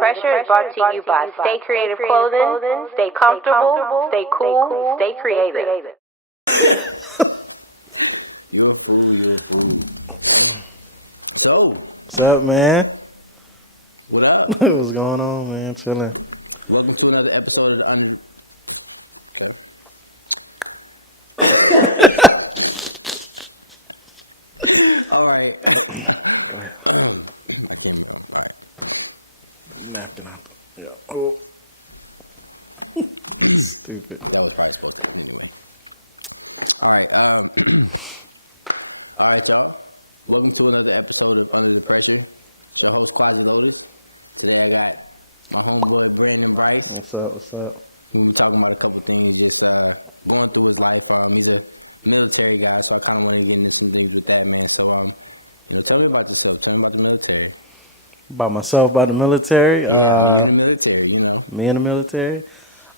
Pressure is brought to you by Stay Creative Clothing. Stay comfortable, stay cool, stay creative. What's up, man? What up? What's going on, man? Chilling. Welcome to another episode of the Under. All right. Napkin out. Yeah. Oh. Stupid. All right. All right, y'all. Welcome to another episode of Under Pressure. Your host, Closet Otis. Today I got my homeboy, Brandon Brice. What's up? What's up? We'll be talking about a couple things, just going through his life. He's a military guy, so I kind of want to get into some things with that, man. So, tell me about yourself. Tell me about the military. About myself, about the military. Military, you know. Me in the military.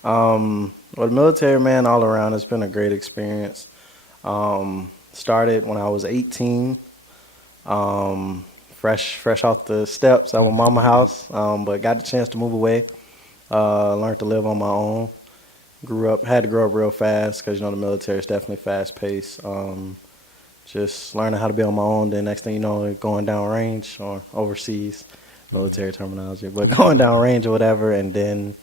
Well, the military, man, all around, it's been a great experience. Started when I was 18. Fresh off the steps at my mama's house, but got the chance to move away. Learned to live on my own. Had to grow up real fast because, you know, the military is definitely fast paced. Just learning how to be on my own. Then next thing you know, going down range or overseas, military terminology, but going down range or whatever, and then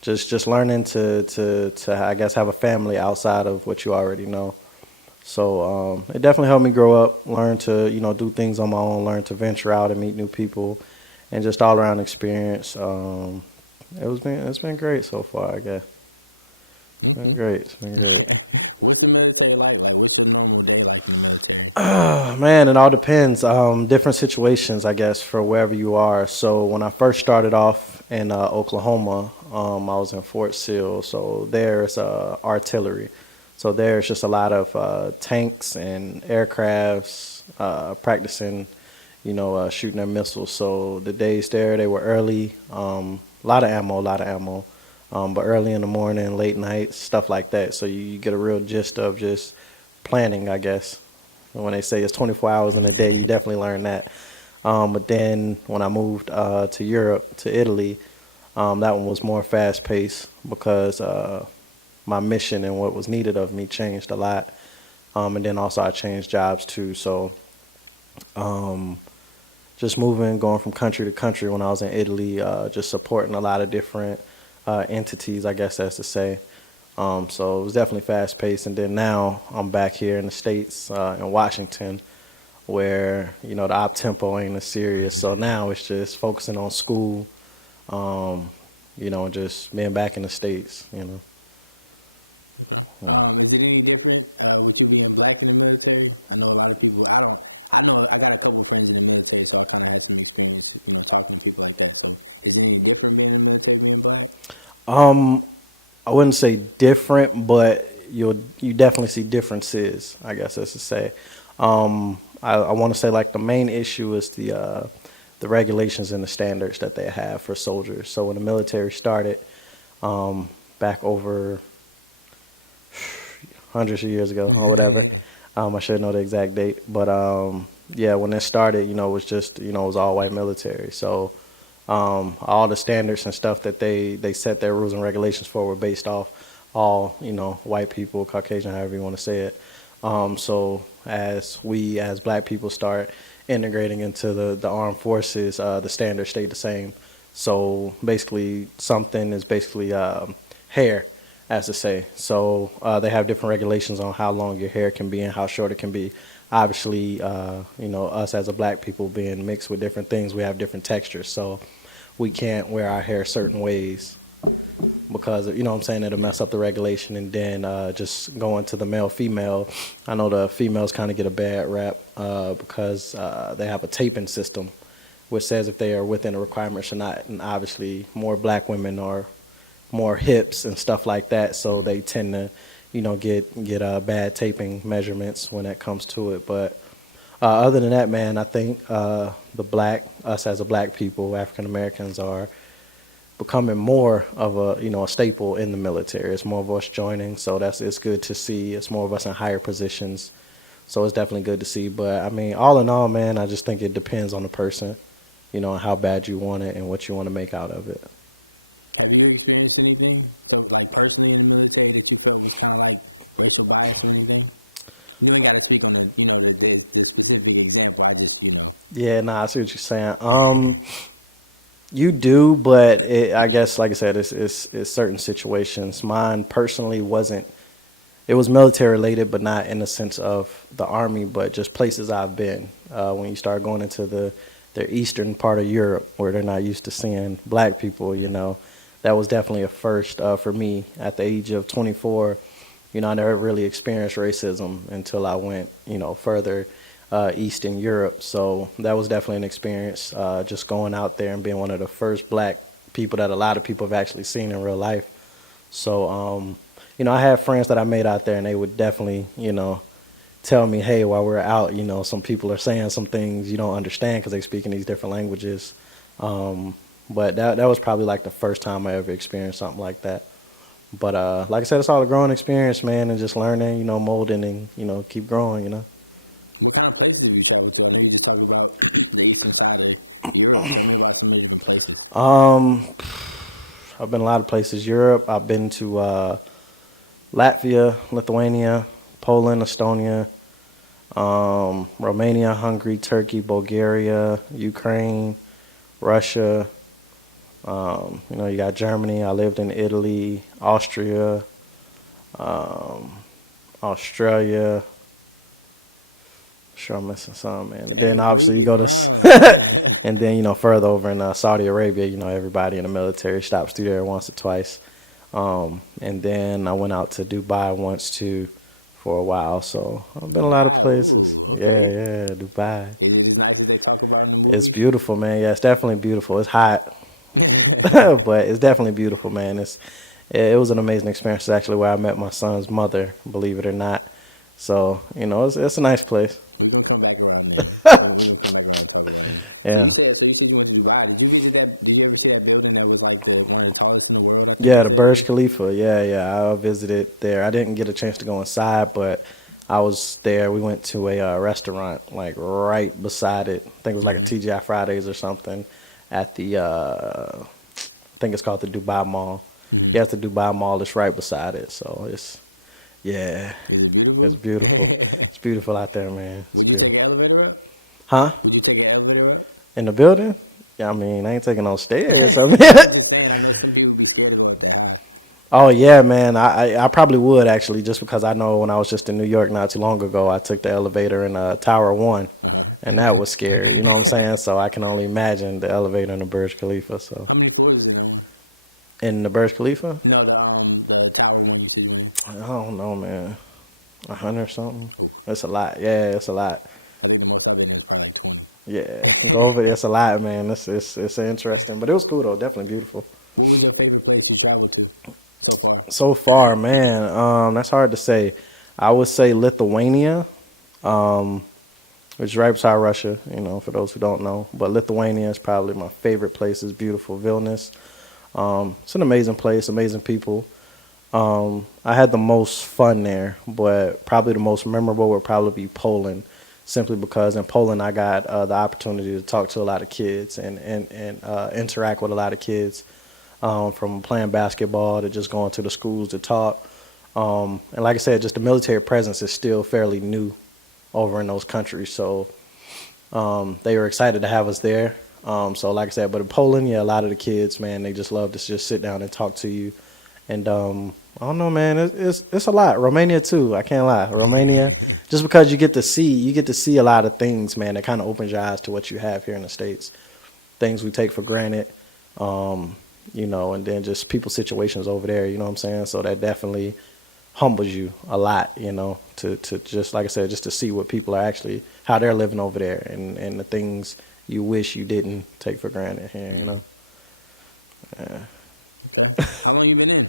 just learning to I guess have a family outside of what you already know. So it definitely helped me grow up, learn to, you know, do things on my own, learn to venture out and meet new people, and just all around experience. It's been great so far, I guess. It's been great. What's the military like? What's the normal day like in the military? Man, it all depends. Different situations, I guess, for wherever you are. So when I first started off in Oklahoma, I was in Fort Sill. So there's artillery. So there's just a lot of tanks and aircrafts practicing, you know, shooting their missiles. So the days there, they were early. A lot of ammo. But early in the morning, late nights, stuff like that. So you get a real gist of just planning, I guess. When they say it's 24 hours in a day, you definitely learn that. But then when I moved to Europe, to Italy, that one was more fast paced because my mission and what was needed of me changed a lot. And then also I changed jobs too. So just moving, going from country to country when I was in Italy, just supporting a lot of different entities, I guess that's to say. So it was definitely fast paced. And then now I'm back here in the States, in Washington, where, you know, the op tempo ain't as serious. So now it's just focusing on school, you know, and just being back in the States, you know. Is it any different with you being black in the military? I know a lot of people, I got a couple of friends in the military, so I'm trying to have these things, you know, talking to people like that. So is it any different being in the military than black? I wouldn't say different, but you definitely see differences, I guess that's to say. I want to say like the main issue is the regulations and the standards that they have for soldiers. So when the military started back over hundreds of years ago or whatever, I should know the exact date, but yeah, when it started, you know, it was just, you know, it was all white military. So all the standards and stuff that they set their rules and regulations for were based off all, you know, white people, Caucasian, however you want to say it. So as we, as black people, start integrating into the armed forces, the standards stayed the same. So basically, something is basically hair, as to say. So they have different regulations on how long your hair can be and how short it can be. Obviously, you know, us as a black people being mixed with different things, we have different textures. So we can't wear our hair certain ways because, you know what I'm saying, it'll mess up the regulation. And then just going to the male-female, I know the females kind of get a bad rap because they have a taping system which says if they are within the requirements or not. And obviously more black women are more hips and stuff like that, so they tend to, you know, get bad taping measurements when it comes to it. But other than that, man, I think us as a black people, African Americans, are becoming more of a, you know, a staple in the military. It's more of us joining, so it's good to see. It's more of us in higher positions, so it's definitely good to see. But I mean, all in all, man, I just think it depends on the person. you know, how bad you want it and what you want to make out of it. Have you ever experienced anything, so, like personally in the military, that you felt was kind of like racial bias or anything? You don't got to speak on, you know, the specific example. I just, you know. Yeah, nah, I see what you're saying. You do, but I guess, like I said, it's certain situations. Mine personally wasn't. It was military related, but not in the sense of the army, but just places I've been. When you start going into the eastern part of Europe, where they're not used to seeing black people, you know, that was definitely a first for me. At the age of 24, you know, I never really experienced racism until I went, you know, further east in Europe. So that was definitely an experience, just going out there and being one of the first black people that a lot of people have actually seen in real life. So, you know, I had friends that I made out there, and they would definitely, you know, tell me, hey, while we're out, you know, some people are saying some things you don't understand because they speak in these different languages. But that was probably like the first time I ever experienced something like that. But like I said, it's all a growing experience, man, and just learning, you know, molding and, you know, keep growing, you know. What kind of places have you traveled to? I know you just talked about the eastern side of Europe. What about some of the different places? I've been a lot of places. Europe, I've been to Latvia, Lithuania, Poland, Estonia, Romania, Hungary, Turkey, Bulgaria, Ukraine, Russia. You know, you got Germany. I lived in Italy, Austria, Australia. Sure, I'm missing some, man. And then obviously you go to, and then, you know, further over in Saudi Arabia, you know, everybody in the military stops through there once or twice. And then I went out to Dubai once too for a while. So I've been a lot of places. Yeah, Dubai. It's beautiful, man. Yeah, it's definitely beautiful. It's hot, but it's definitely beautiful, man. It was an amazing experience. It's actually where I met my son's mother, believe it or not. So, you know, it's a nice place. We're going to come back around there. Yeah. So you see when Dubai, did you ever see that building that was like one of the tallest in the world? Yeah, the Burj Khalifa. Yeah. I visited there. I didn't get a chance to go inside, but I was there. We went to a restaurant like right beside it. I think it was like a TGI Fridays or something at the, I think it's called the Dubai Mall. Mm-hmm. Yeah, it's the Dubai Mall. It's right beside it. So yeah, it's beautiful. It's beautiful out there, man. It's Did you take beautiful. an elevator up? Huh? Did you take an elevator up? In the building? Yeah, I mean, I ain't taking no stairs. I mean, I'm just saying, I know some people be scared about that. oh yeah, man. I probably would actually, just because I know when I was just in New York not too long ago, I took the elevator in Tower One, and that was scary. You know what I'm saying? So I can only imagine the elevator in the Burj Khalifa. So How many floors is it, man? in the Burj Khalifa, No, the tower number 2. I don't know, man. 100 something. It's a lot. Yeah, it's a lot. I think the most I did was probably like 20. Yeah, go over there. It's a lot, man. It's interesting, but it was cool though. Definitely beautiful. What was your favorite place you traveled to so far? So far, man, that's hard to say. I would say Lithuania, which is right beside Russia, you know, for those who don't know. But Lithuania is probably my favorite place. It's beautiful. Vilnius. It's an amazing place, amazing people. I had the most fun there, but probably the most memorable would probably be Poland, simply because in Poland I got the opportunity to talk to a lot of kids and interact with a lot of kids, from playing basketball to just going to the schools to talk. And like I said, just the military presence is still fairly new over in those countries. So they were excited to have us there. So like I said, but in Poland, yeah, a lot of the kids, man, they just love to just sit down and talk to you. And I don't know, man, it's a lot. Romania too, I can't lie. Romania, just because you get to see a lot of things, man, that kind of opens your eyes to what you have here in the States. Things we take for granted, you know, and then just people's situations over there, you know what I'm saying? So that definitely humbles you a lot, you know, to just, like I said, just to see what people are actually, how they're living over there, and the things you wish you didn't take for granted here, you know. Yeah. Okay. How long you been in?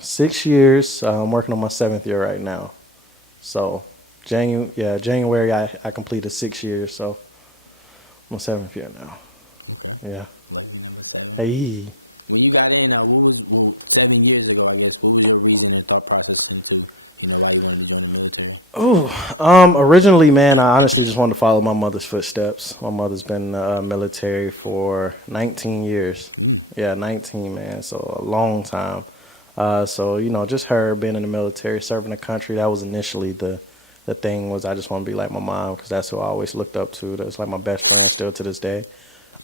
6 years. I'm working on my 7th year right now. So January I completed 6 years, so my 7th year now. Yeah. Hey. When you got in, what was 7 years ago, I guess, what was your reason and thought process into, why you wanted to join the military? Originally, man, I honestly just wanted to follow my mother's footsteps. My mother's been in the military for 19 years. Yeah, 19, man. So a long time. So, just her being in the military, serving the country, that was initially the thing was I just want to be like my mom because that's who I always looked up to. That's like my best friend still to this day.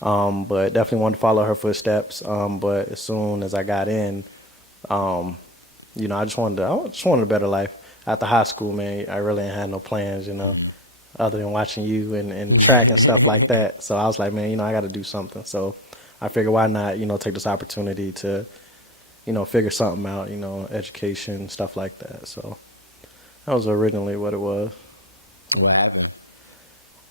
But definitely wanted to follow her footsteps. But as soon as I got in, I just wanted a better life. After high school, man, I really ain't had no plans, other than watching you and track and stuff like that. So I was like, man, I got to do something. So I figured why not, take this opportunity to, figure something out, education, stuff like that. So that was originally what it was. What happened?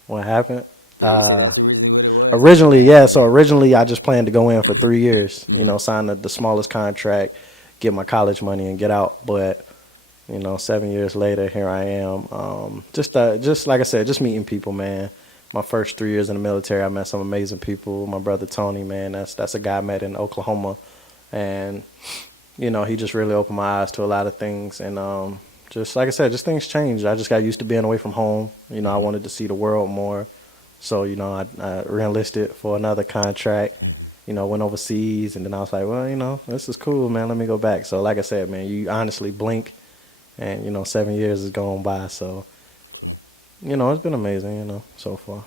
What happened? That's really what it was? Originally, yeah. So originally, I just planned to go in for 3 years. Sign the smallest contract, get my college money, and get out. But 7 years later, here I am. Just like I said, just meeting people, man. My first 3 years in the military, I met some amazing people. My brother Tony, man, that's a guy I met in Oklahoma, and he just really opened my eyes to a lot of things. And just like I said, just things changed. I just got used to being away from home. I wanted to see the world more. So, I re-enlisted for another contract, went overseas, and then I was like, well, this is cool, man. Let me go back. So, like I said, man, you honestly blink, and, 7 years has gone by. So, it's been amazing, so far.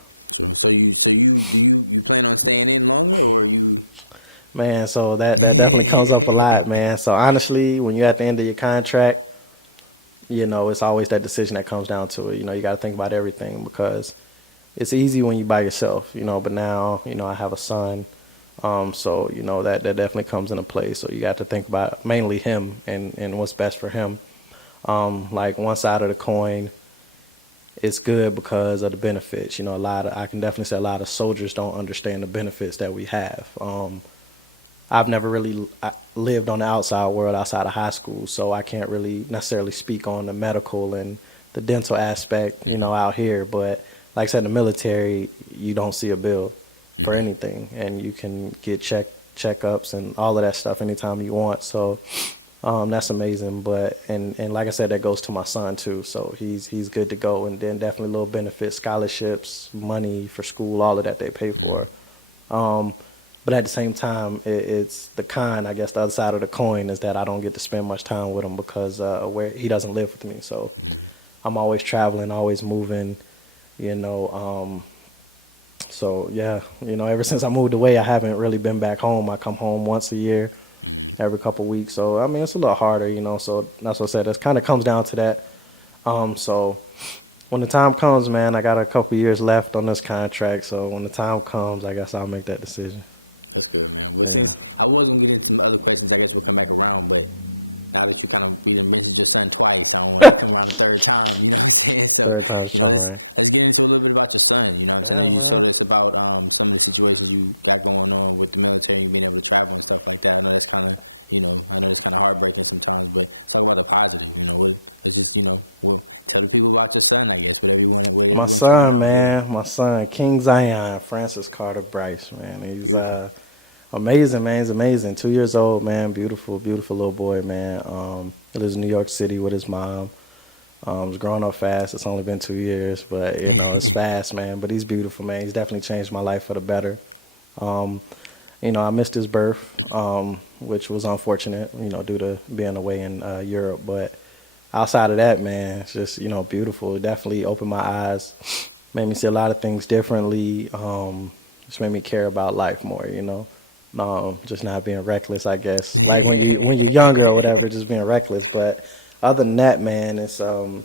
So you plan on staying in long, or you? Man, so that definitely comes up a lot, man. So, honestly, when you're at the end of your contract, it's always that decision that comes down to it. You got to think about everything because it's easy when you by yourself, but now, I have a son. So, that definitely comes into play. So you got to think about mainly him and what's best for him. Like one side of the coin, it's good because of the benefits. I can definitely say a lot of soldiers don't understand the benefits that we have. I've never really lived on the outside world outside of high school, so I can't really necessarily speak on the medical and the dental aspect, out here. But like I said, in the military, you don't see a bill for anything, and you can get checkups and all of that stuff anytime you want. So that's amazing. But and like I said, that goes to my son too. So he's good to go, and then definitely little benefits, scholarships, money for school, all of that they pay for. But at the same time, it's the con. I guess the other side of the coin is that I don't get to spend much time with him because where he doesn't live with me. So I'm always traveling, always moving. So yeah, ever since I moved away, I haven't really been back home. I come home once a year, every couple of weeks. So I mean, it's a little harder, So that's what I said. It kind of comes down to that. So when the time comes, man, I got a couple years left on this contract. So when the time comes, I guess I'll make that decision. Yeah. I was going to get some other questions, I guess, to come back around, but obviously kind of being mentioned just done twice. So I'm on third time, Third time's charm, right? Let's get into a little bit about your son, Yeah, Can you man. tell us about some of the situations you got going on with the military and being able to travel and stuff like that. I know that's kind of, I know it's kind of heartbreaking sometimes, but talk about the positive, tell the people about your son, I guess, whatever you want. My son, man, King Zion, Francis Carter Brice, man. He's amazing, man. He's amazing. 2 years old, man. Beautiful, beautiful little boy, man. He lives in New York City with his mom. He's growing up fast. It's only been 2 years, but it's fast, man. But he's beautiful, man. He's definitely changed my life for the better. I missed his birth, which was unfortunate, due to being away in Europe. But outside of that, man, it's just beautiful. It definitely opened my eyes, made me see a lot of things differently. Just made me care about life more, just not being reckless, I guess. Like when you're younger or whatever, just being reckless. But other than that, man, it's like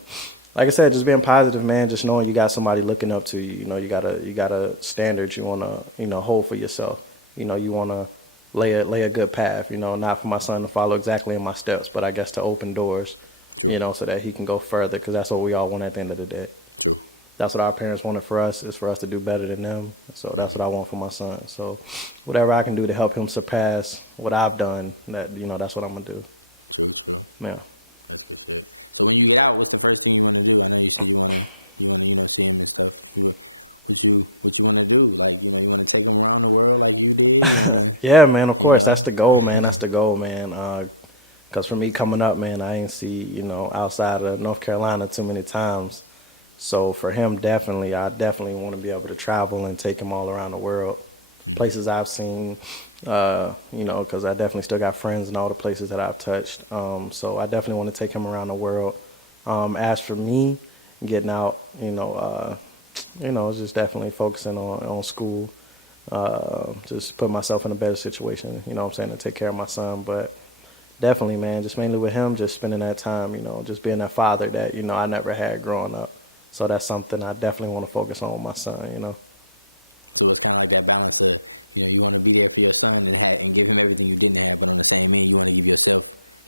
I said, just being positive, man. Just knowing you got somebody looking up to you. You got a standard you wanna hold for yourself. You wanna lay a good path. Not for my son to follow exactly in my steps, but I guess to open doors. So that he can go further, because that's what we all want at the end of the day. That's what our parents wanted for us, is for us to do better than them. So that's what I want for my son. So whatever I can do to help him surpass what I've done, that's what I'm going to do. Yeah. So when you get out, what's the first thing you want to do? I know you said you want to see him and stuff. what you want to do? Like, you want to take them around the world like you did? Yeah, man. Of course, that's the goal, man. That's the goal, man. Cause for me coming up, man, I ain't see outside of North Carolina too many times. So for him, definitely, I definitely want to be able to travel and take him all around the world. Places I've seen, because I definitely still got friends in all the places that I've touched. So I definitely want to take him around the world. As for me, getting out, it's just definitely focusing on school. Just put myself in a better situation, what I'm saying, to take care of my son. But definitely, man, just mainly with him, just spending that time, just being that father that, I never had growing up. So that's something I definitely want to focus on with my son. So it's kind of like that balance of, you want to be there for your son and give him everything you didn't have, but at the same time, you want to give yourself,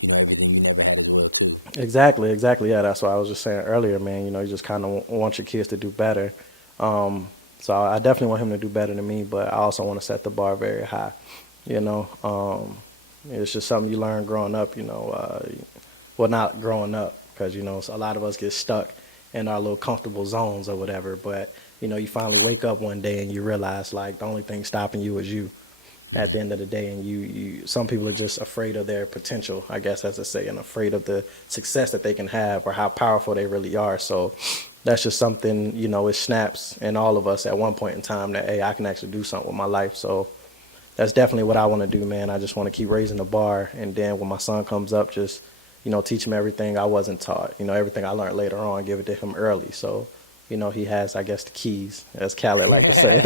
everything you never had as well, too. Exactly. Yeah, that's what I was just saying earlier, man. You just kind of want your kids to do better. So I definitely want him to do better than me, but I also want to set the bar very high. It's just something you learn growing up, well, not growing up, because, a lot of us get stuck in our little comfortable zones or whatever. But, you finally wake up one day and you realize, like, the only thing stopping you is you at the end of the day. And some people are just afraid of their potential, I guess, as I say, and afraid of the success that they can have or how powerful they really are. So that's just something, it snaps in all of us at one point in time that, hey, I can actually do something with my life. So that's definitely what I want to do, man. I just want to keep raising the bar. And then when my son comes up, just, teach him everything I wasn't taught, everything I learned later on, give it to him early. So, he has, I guess, the keys, as Khaled like to say.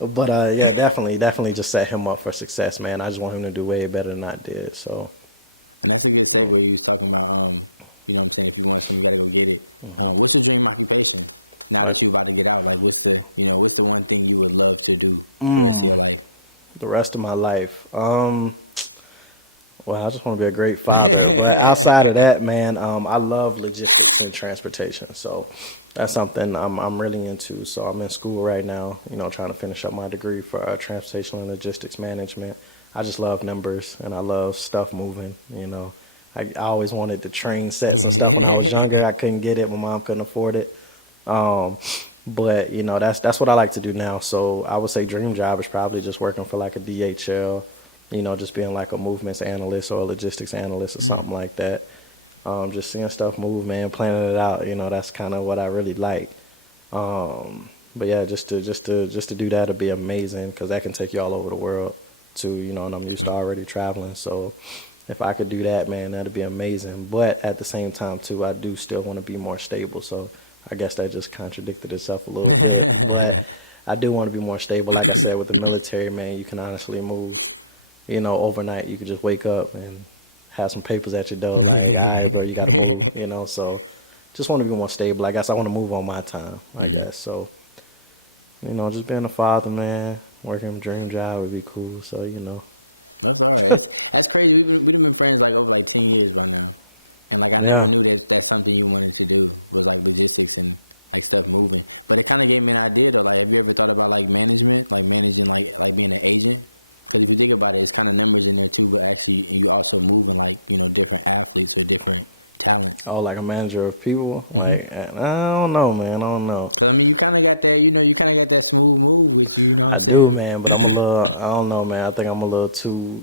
But, yeah, definitely just set him up for success, man. I just want him to do way better than I did. So. And that's what you said, we was talking about, what I'm saying, if you want to, you gotta go get it. What's your dream occupation? Now that you're about to get out, what's the one thing you would love to do in your life? The rest of my life. Well, I just want to be a great father. But outside of that, man, I love logistics and transportation. So that's something I'm really into. So I'm in school right now, trying to finish up my degree for transportation and logistics management. I just love numbers and I love stuff moving. I always wanted the train sets and stuff when I was younger. I couldn't get it. My mom couldn't afford it. But that's what I like to do now. So I would say dream job is probably just working for like a DHL, just being like a movements analyst or a logistics analyst or something like that. Just seeing stuff move, man, planning it out. That's kind of what I really like. But yeah, just to do that would be amazing because that can take you all over the world too. And I'm used to already traveling, so if I could do that, man, that'd be amazing. But at the same time too, I do still want to be more stable. So I guess that just contradicted itself a little bit. But I do want to be more stable. Like I said, with the military, man, you can honestly move. Overnight, you could just wake up and have some papers at your door, like, all right, bro, you got to move. So just want to be more stable. I guess I want to move on my time, I guess. So, just being a father, man, working a dream job would be cool. So, That's right. That's crazy. We've been friends over like 10 years now. And I knew that that's something you wanted to do, with like logistics and stuff moving. But it kind of gave me an idea of like, have you ever thought about like management, like managing like being an agent? So if you think about it, it's kind of numbers in those people actually, you also moving like different aspects or different talents. Oh, like a manager of people? Like, I don't know, man. I don't know. So I mean, you kind of got that, you kind of got that smooth move. I do, man, but I'm a little, I don't know, man. I think I'm a little too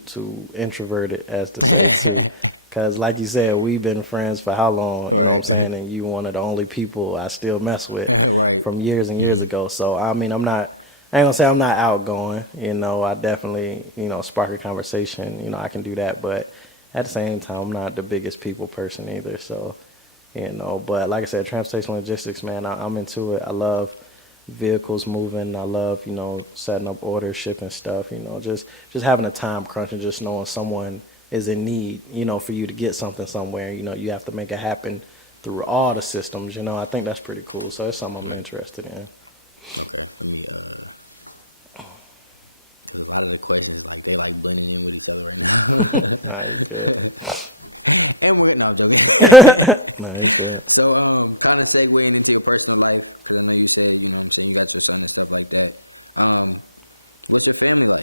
introverted, as to say, too. Because, like you said, we've been friends for how long, you know what I'm saying? And you one of the only people I still mess with from years and years ago. So, I mean, I ain't gonna say I'm not outgoing. I definitely, spark a conversation. I can do that. But at the same time, I'm not the biggest people person either. So, but like I said, transportation logistics, man, I'm into it. I love vehicles moving. I love, setting up orders, shipping stuff, just having a time crunch and just knowing someone is in need, for you to get something somewhere. You have to make it happen through all the systems. I think that's pretty cool. So it's something I'm interested in. All right, good. And we're not doing No, you're good. So, kind of segueing into your personal life, I know you said, you got your son and stuff like that. What's your family like?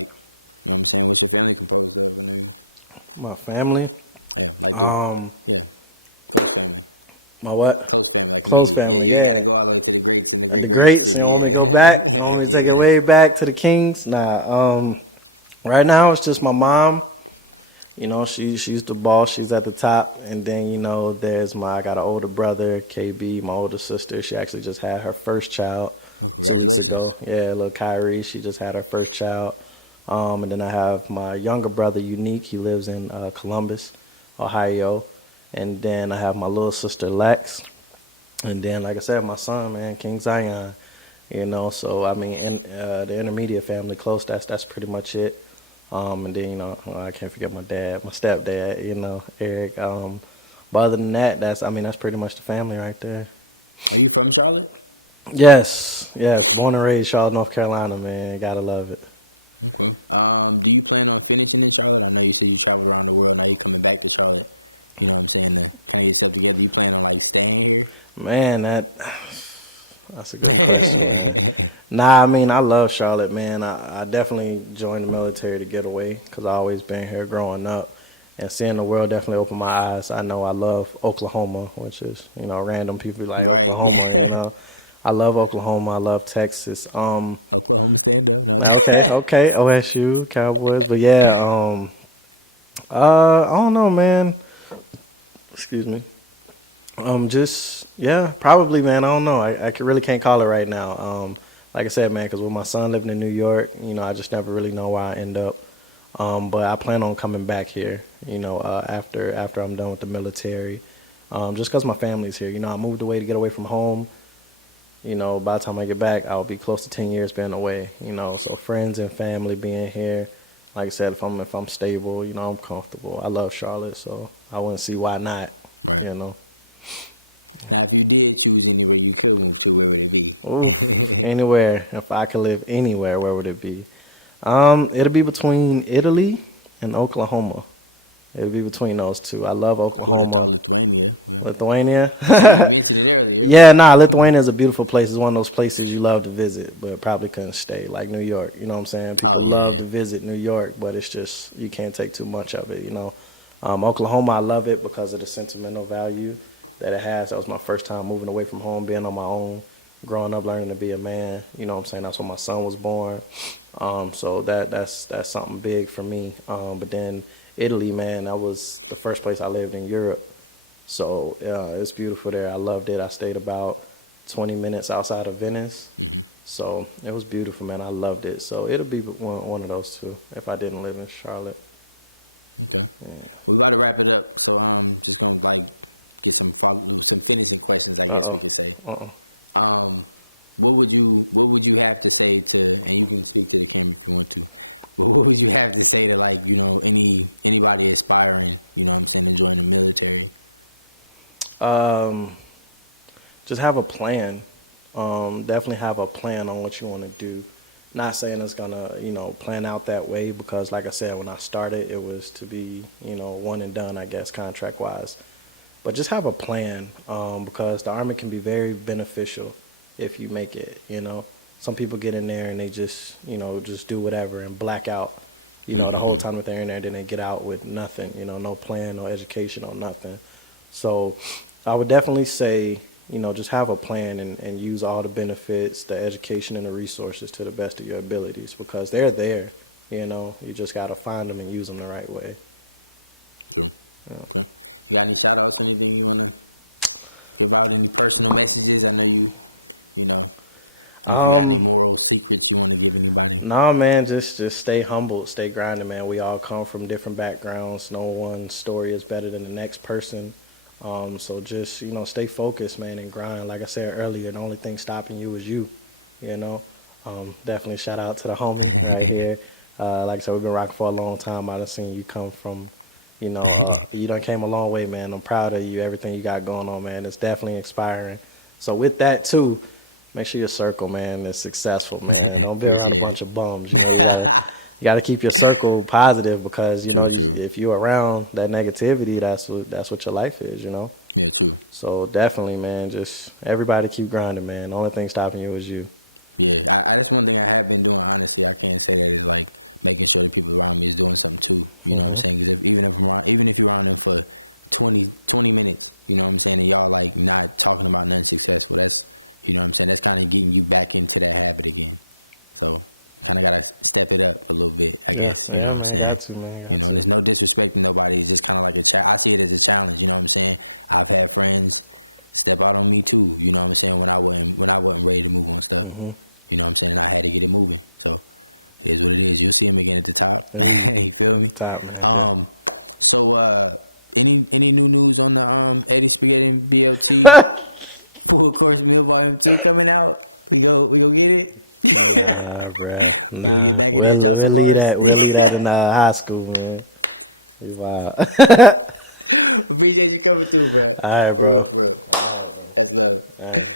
I'm saying, what's your family composed of? My family? My what? Close family. Like, Close family, yeah. go all the way to the greats and the And the greats. greats, you want me to go back? You want me to take it way back to the kings? Nah. Right now it's just my mom. You know, she's the boss. She's at the top, and then there's I got an older brother, KB, my older sister. She actually just had her first child 2 weeks ago. Yeah, little Kyrie. She just had her first child. And then I have my younger brother, Unique. He lives in Columbus, Ohio. And then I have my little sister, Lex. And then, like I said, my son, man, King Zion. So I mean, the intermediate family close. That's pretty much it. And then I can't forget my dad, my stepdad. Eric. But other than that, that's pretty much the family right there. Are you from Charlotte? Yes. Born and raised Charlotte, North Carolina, man. Gotta love it. Okay. Do you plan on finishing in Charlotte? I know you say you travel around the world. Now you coming back to Charlotte. You know what I'm saying? And you said together, you plan on like staying here? Man, that's a good question, man. Nah, I mean, I love Charlotte, man. I definitely joined the military to get away because I always been here growing up. And seeing the world definitely opened my eyes. I know I love Oklahoma, which is, random people like Oklahoma. I love Oklahoma. I love Texas. Okay, OSU, Cowboys. But yeah, I don't know, man. Excuse me. Just yeah, probably, man. I don't know. Really can't call it right now. Like I said, man, because with my son living in New York, I just never really know where I end up. But I plan on coming back here. After I'm done with the military, just because my family's here. I moved away to get away from home. By the time I get back, I'll be close to 10 years being away. So friends and family being here. Like I said, if I'm stable, I'm comfortable. I love Charlotte, so I wouldn't see why not. Right. Now, if you did choose anywhere, you could where would it be? Ooh, anywhere. If I could live anywhere, where would it be? It'll be between Italy and Oklahoma. It'll be between those two. I love Oklahoma. Lithuania? Yeah, Lithuania is a beautiful place. It's one of those places you love to visit, but probably couldn't stay. Like New York, you know what I'm saying? People love to visit New York, but it's just, you can't take too much of it, Oklahoma, I love it because of the sentimental value that it has. That was my first time moving away from home, being on my own, growing up, learning to be a man. You know what I'm saying? That's when my son was born. So that's something big for me. But then Italy, man, that was the first place I lived in Europe. So it's beautiful there. I loved it. I stayed about 20 minutes outside of Venice. So it was beautiful, man. I loved it. So it'll be one of those two if I didn't live in Charlotte. Okay. Yeah. We gotta wrap it up. So just gonna get some finishing questions. What would you have to say to, and you can speak to what would you have to say to anybody aspiring, join the military? Just have a plan. Definitely have a plan on what you want to do. Not saying it's gonna, plan out that way because, like I said, when I started, it was to be, one and done, I guess, contract wise. But just have a plan because the Army can be very beneficial if you make it. Some people get in there and they just, just do whatever and black out, the whole time that they're in there. Then they get out with nothing, no plan, no education, or nothing. So I would definitely say, just have a plan and use all the benefits, the education, and the resources to the best of your abilities because they're there. You just got to find them and use them the right way. Yeah. Cool. Got any shout outs? Anything you want to give out? Any personal messages? I know more secrets you want to give anybody? No, man, just stay humble, stay grinding, man. We all come from different backgrounds. No one's story is better than the next person. So just, stay focused, man, and grind. Like I said earlier, the only thing stopping you is you, Definitely shout out to the homie right here. Like I said, we've been rocking for a long time. I done seen you come from, you done came a long way, man. I'm proud of you, everything you got going on, man. It's definitely inspiring. So with that, too, make sure your circle, man, is successful, man. Don't be around a bunch of bums. You gotta keep your circle positive because if you're around that negativity, that's what your life is. Yeah, So definitely, man, just everybody keep grinding, man. The only thing stopping you is you. Yeah, that's one thing I have been doing. Honestly, I can't say that is making sure people around me is doing something too. You know what I'm saying? Even if you're on them for 20 minutes, you know what I'm saying, and y'all like not talking about mental success. So that's, you know what I'm saying, that's kind of getting you back into that habit again. So kind of got to step it up a little bit. Yeah, man, got to, man, got to. There's no disrespect to nobody. It's just kind of like a challenge. I see it as a challenge, you know what I'm saying? I've had friends step out on me too, you know what I'm saying, when I wasn't ready to move myself. Mm-hmm. You know what I'm saying? I had to get it moving. So it's what it is. You'll see him again at the top. At the top, man. Yeah. So, any new news on the KDSP and DSP? School course meal by MP coming out? We go get it? Nah, bruh. Nah. We'll leave that. We'll leave that in high school, man. We wild. Appreciate you coming through, bro. All right, bro. All right, bro. All right.